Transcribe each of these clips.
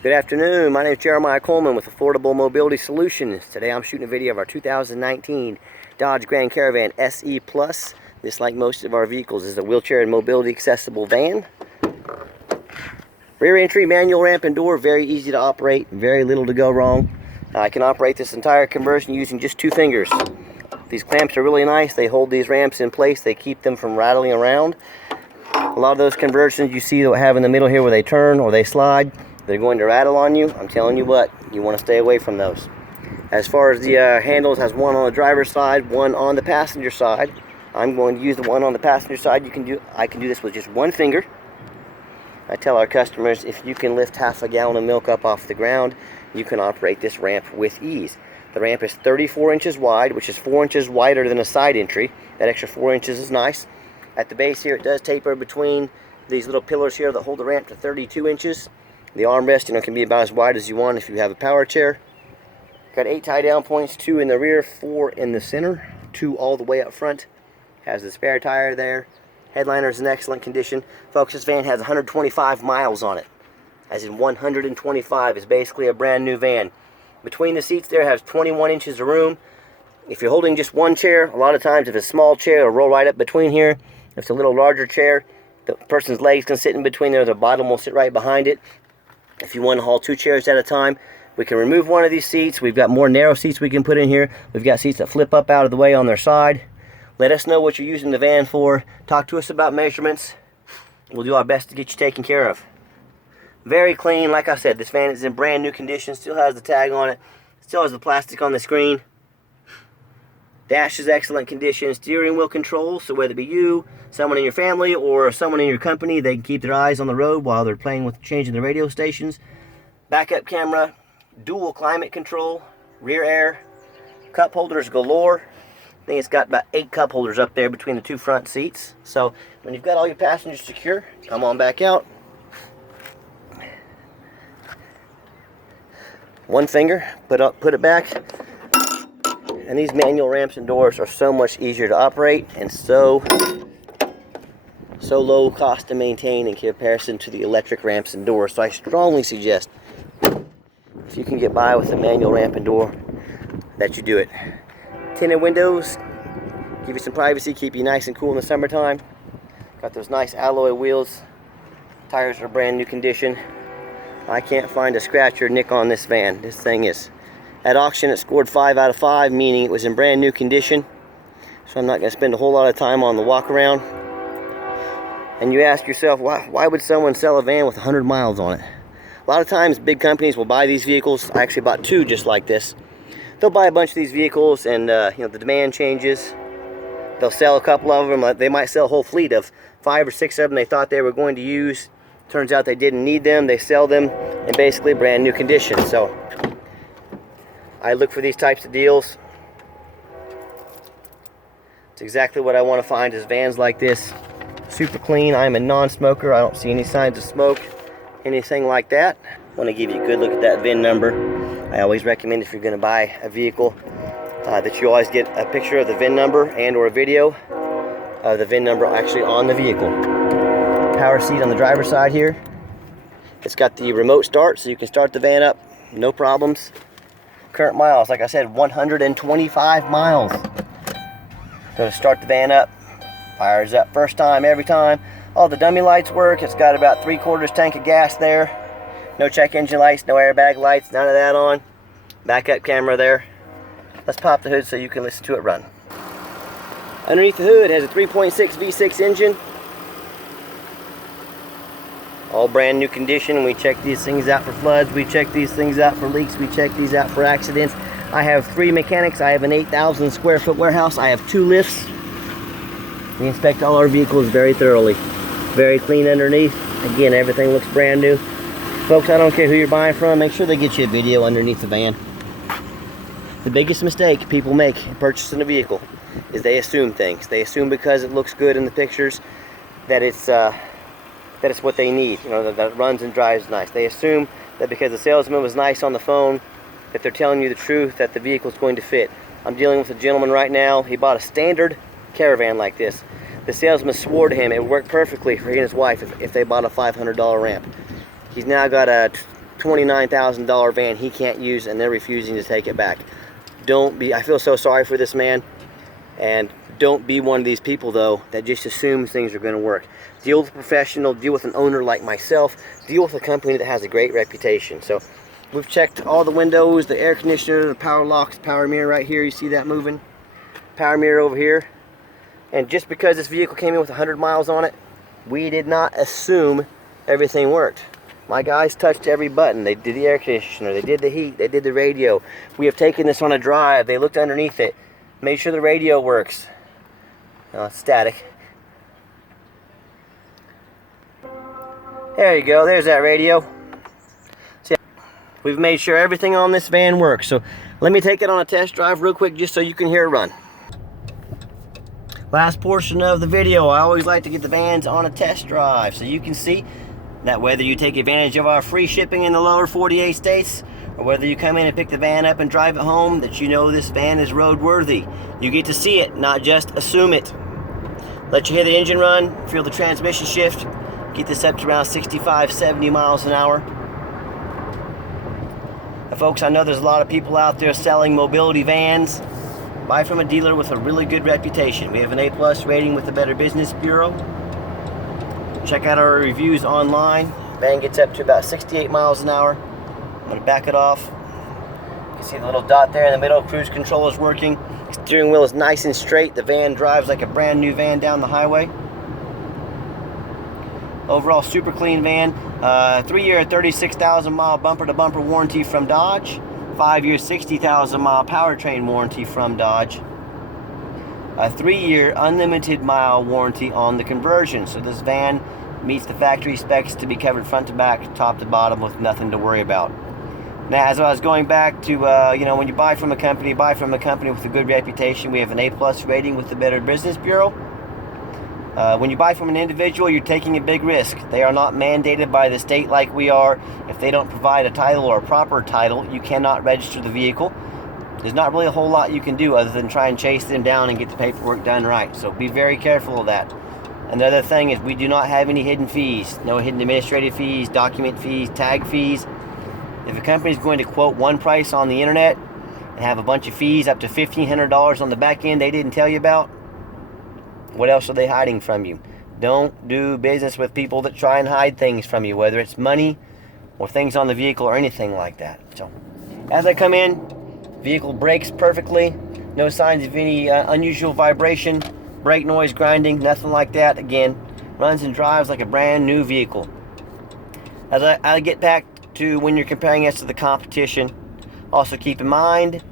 Good afternoon, my name is Jeremiah Coleman with Affordable Mobility Solutions. Today I'm shooting a video of our 2019 Dodge Grand Caravan SE Plus. This, like most of our vehicles, is a wheelchair and mobility accessible van. Rear entry, manual ramp and door, very easy to operate, very little to go wrong. I can operate this entire conversion using just 2 fingers. These clamps are really nice, they hold these ramps in place, they keep them from rattling around. A lot of those conversions you see that have in the middle here where they turn or they slide, they're going to rattle on you. I'm telling you what, you want to stay away from those. As far as the handles, has one on the driver's side, one on the passenger side. I'm going to use the one on the passenger side. I can do this with just 1 finger. I tell our customers, if you can lift half a gallon of milk up off the ground, you can operate this ramp with ease. The ramp is 34 inches wide, which is 4 inches wider than a side entry. That extra 4 inches is nice. At the base here, it does taper between these little pillars here that hold the ramp to 32 inches. The armrest, can be about as wide as you want if you have a power chair. Got 8 tie down points, 2 in the rear, 4 in the center, 2 all the way up front. Has the spare tire there. Headliner is in excellent condition. Folks, this van has 125 miles on it. As in 125, is basically a brand new van. Between the seats there has 21 inches of room. If you're holding just one chair, a lot of times if it's a small chair, it'll roll right up between here. If it's a little larger chair, the person's legs can sit in between there, the bottom will sit right behind it. If you want to haul 2 chairs at a time, we can remove one of these seats. We've got more narrow seats we can put in here. We've got seats that flip up out of the way on their side. Let us know what you're using the van for. Talk to us about measurements. We'll do our best to get you taken care of. Very clean. Like I said, this van is in brand new condition. Still has the tag on it. Still has the plastic on the screen. Dash is excellent condition. Steering wheel controls, so whether it be you, someone in your family, or someone in your company, they can keep their eyes on the road while they're playing with changing the radio stations. Backup camera, dual climate control, rear air, cup holders galore. I think it's got about 8 cup holders up there between the 2 front seats. So when you've got all your passengers secure, come on back out. 1 finger, put it back. And these manual ramps and doors are so much easier to operate and so low cost to maintain in comparison to the electric ramps and doors. So I strongly suggest, if you can get by with a manual ramp and door, that you do it. Tinted windows, give you some privacy, keep you nice and cool in the summertime. Got those nice alloy wheels. Tires are brand new condition. I can't find a scratch or nick on this van. This thing is, at auction it scored 5 out of 5, meaning it was in brand new condition. So I'm not going to spend a whole lot of time on the walk around. And you ask yourself, why would someone sell a van with 100 miles on it? A lot of times big companies will buy these vehicles. I actually bought 2 just like this. They'll buy a bunch of these vehicles and the demand changes. They'll sell a couple of them. They might sell a whole fleet of 5 or 6 of them they thought they were going to use. Turns out they didn't need them. They sell them in basically brand new condition. So I look for these types of deals. It's exactly what I want to find, is vans like this. Super clean. I'm a non-smoker. I don't see any signs of smoke, anything like that. I want to give you a good look at that VIN number. I always recommend, if you're going to buy a vehicle, that you always get a picture of the VIN number and or a video of the VIN number actually on the vehicle. Power seat on the driver's side here. It's got the remote start, so you can start the van up, no problems. Current miles, like I said, 125 miles. So to start the van up, fires up first time, every time. All the dummy lights work. It's got about 3/4 tank of gas there. No check engine lights, no airbag lights, none of that on. Backup camera there. Let's pop the hood so you can listen to it run. Underneath the hood, it has a 3.6 V6 engine. All brand new condition. We check these things out for floods. We check these things out for leaks. We check these out for accidents. I have 3 mechanics. I have an 8,000 square foot warehouse. I have 2 lifts. We inspect all our vehicles very thoroughly. Very clean underneath. Again, everything looks brand new. Folks, I don't care who you're buying from. Make sure they get you a video underneath the van. The biggest mistake people make in purchasing a vehicle is they assume things. They assume because it looks good in the pictures that it's what they need, that it runs and drives nice. They assume that because the salesman was nice on the phone, that they're telling you the truth, that the vehicle is going to fit. I'm dealing with a gentleman right now. He bought a standard Caravan like this. The salesman swore to him it would work perfectly for he and his wife if they bought a $500 ramp. He's now got a $29,000 van he can't use, and they're refusing to take it back. Don't be, I feel so sorry for this man, and don't be one of these people though that just assumes things are going to work. Deal with a professional, deal with an owner like myself, deal with a company that has a great reputation. So we've checked all the windows, the air conditioner, the power locks, power mirror right here, you see that moving? Power mirror over here. And just because this vehicle came in with 100 miles on it, we did not assume everything worked. My guys touched every button. They did the air conditioner, they did the heat, they did the radio. We have taken this on a drive, they looked underneath it, made sure the radio works. It's static. There you go, there's that radio. See, we've made sure everything on this van works. So let me take it on a test drive real quick just so you can hear it run. Last portion of the video, I always like to get the vans on a test drive so you can see that whether you take advantage of our free shipping in the lower 48 states or whether you come in and pick the van up and drive it home, that you know this van is roadworthy. You get to see it, not just assume it. Let you hear the engine run, feel the transmission shift, get this up to around 65, 70 miles an hour. Now, folks, I know there's a lot of people out there selling mobility vans. Buy from a dealer with a really good reputation. We have an A+ rating with the Better Business Bureau. Check out our reviews online. Van gets up to about 68 miles an hour. I'm going to back it off. You can see the little dot there in the middle. Cruise control is working. Steering wheel is nice and straight. The van drives like a brand new van down the highway. Overall, super clean van. 3-year, 36,000 mile bumper to bumper warranty from Dodge. 5-year, 60,000 mile powertrain warranty from Dodge. A 3-year unlimited mile warranty on the conversion. So this van meets the factory specs to be covered front to back, top to bottom, with nothing to worry about. Now, as I was going back to, when you buy from a company with a good reputation. We have an A+ rating with the Better Business Bureau. When you buy from an individual, you're taking a big risk. They are not mandated by the state like we are. If they don't provide a title or a proper title, you cannot register the vehicle. There's not really a whole lot you can do other than try and chase them down and get the paperwork done right. So be very careful of that. Another thing is we do not have any hidden fees. No hidden administrative fees, document fees, tag fees. If a company is going to quote one price on the internet and have a bunch of fees up to $1,500 on the back end they didn't tell you about, what else are they hiding from you? Don't do business with people that try and hide things from you, whether it's money or things on the vehicle or anything like that. So, as I come in, vehicle brakes perfectly. No signs of any unusual vibration, brake noise, grinding, nothing like that. Again, runs and drives like a brand new vehicle. As I get back to when you're comparing us to the competition, also keep in mind,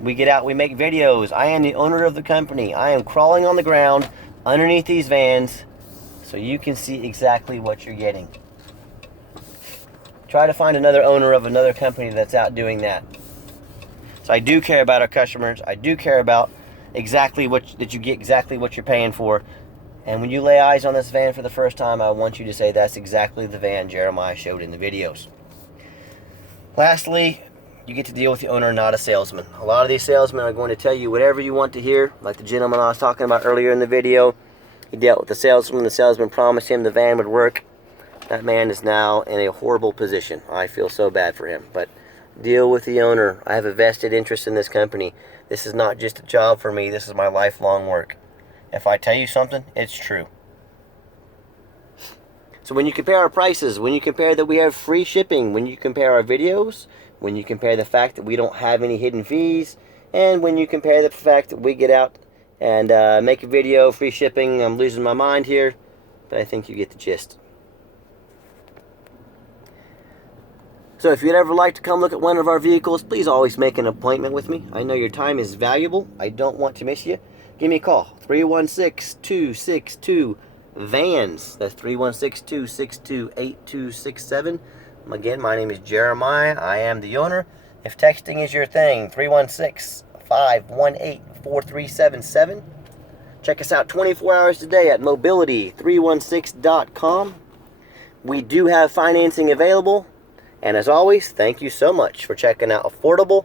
we get out, we make videos. I am the owner of the company. I am crawling on the ground underneath these vans so you can see exactly what you're getting. Try to find another owner of another company that's out doing that. So I do care about our customers. I do care about exactly that you get exactly what you're paying for. And when you lay eyes on this van for the first time, I want you to say that's exactly the van Jeremiah showed in the videos. Lastly, you get to deal with the owner, not a salesman. A lot of these salesmen are going to tell you whatever you want to hear. Like the gentleman I was talking about earlier in the video. He dealt with the salesman. The salesman promised him the van would work. That man is now in a horrible position. I feel so bad for him. But deal with the owner. I have a vested interest in this company. This is not just a job for me. This is my lifelong work. If I tell you something, it's true. So when you compare our prices, when you compare that we have free shipping, when you compare our videos, when you compare the fact that we don't have any hidden fees, and when you compare the fact that we get out and make a video, free shipping, I'm losing my mind here, but I think you get the gist. So if you'd ever like to come look at one of our vehicles, please always make an appointment with me. I know your time is valuable. I don't want to miss you. Give me a call, 316-262-VANS. That's 316-262-8267. Again, my name is Jeremiah. I am the owner. If texting is your thing, 316-518-4377. Check us out 24 hours a day at mobility316.com. We do have financing available. And as always, thank you so much for checking out Affordable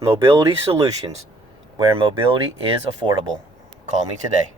Mobility Solutions, where mobility is affordable. Call me today.